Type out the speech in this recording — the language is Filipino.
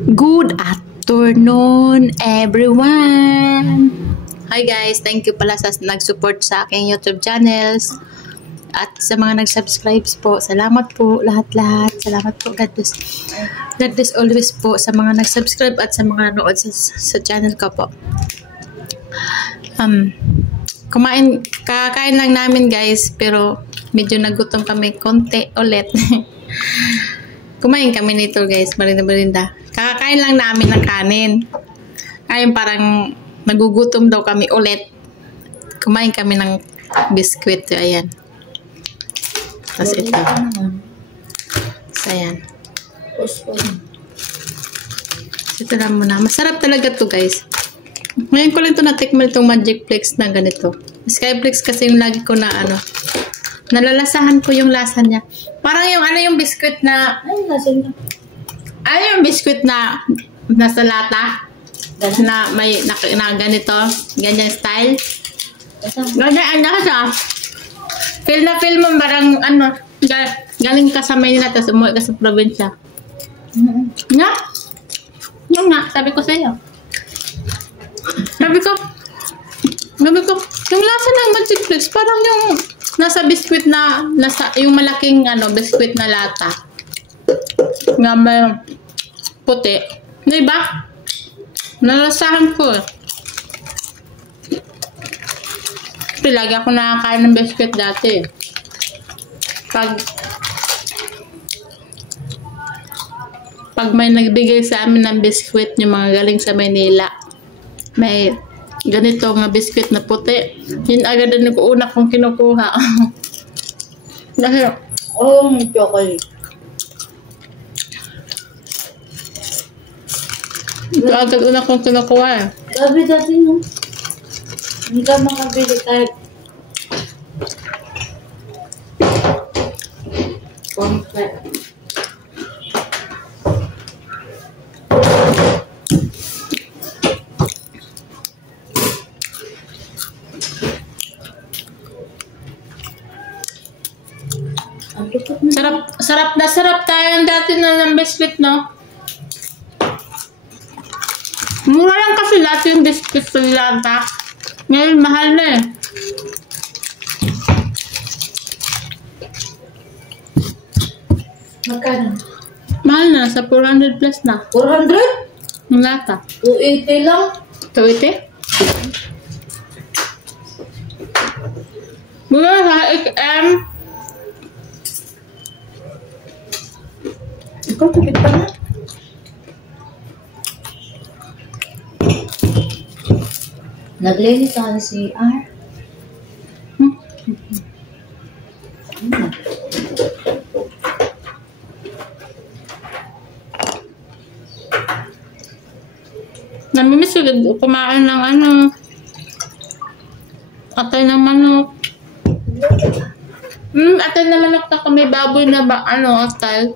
Good afternoon, everyone! Hi guys, thank you pala sa nag-support sa aking YouTube channels at sa mga nag-subscribe po. Salamat po lahat-lahat. Salamat po. God bless. God bless always po sa mga nag-subscribe at sa mga nanood sa channel ko po. Kakain lang namin guys, pero medyo nagutom kami konti ulit. Kumain kami nito guys, merinda. Kakakain lang namin ng kanin. Ngayon parang nagugutom daw kami ulit. Kumain kami ng biskwit. Ayan. Tapos ito. So, ayan. Ito lang muna. Masarap talaga to guys. Ngayon ko lang ito natikman itong Magic Flakes na ganito. Skyflakes kasi yung lagi ko na nalalasahan ko yung lasa niya. Parang yung yung biskwit na yung biskwit na nasa lata na may na ganito, ganyan style. Ganyan siya. Feel na feel mo parang galing ka sa Maynila tapos umuwi ka sa probinsya. Nga? Yung nga, sabi ko sa'yo. Sabi ko, yung lasa ng Magic Flakes, parang yung nasa biskwit na, yung malaking biskwit na lata. Nga may puti. Diba? Nalasahan ko eh. Kasi lagi ako nakakain ng biskwit dati. Pag may nagbigay sa amin ng biskwit, yung mga galing sa Manila, may ganito nga biskwit na puti. Yun agad na una kong kinukuha. Dahil, may chocolate. ito agad una kong kinukuha eh. Gabi dati no. Hindi ka makabili kahit konfet. Sarap tayo dati ng biscuit, no? Mura lang kasi dati yung biscuit sa lata. Ngayon, mahal na eh. Magkano? Mahal na, sa 400 plus na. 400? Yung lata. 280 lang? 280? Mura sa HM. Ikaw, kapit pa na. Naglinis ka sa CR. Namimiss ko kumain ng atay na manok. Atay na manok na kami baboy na atay.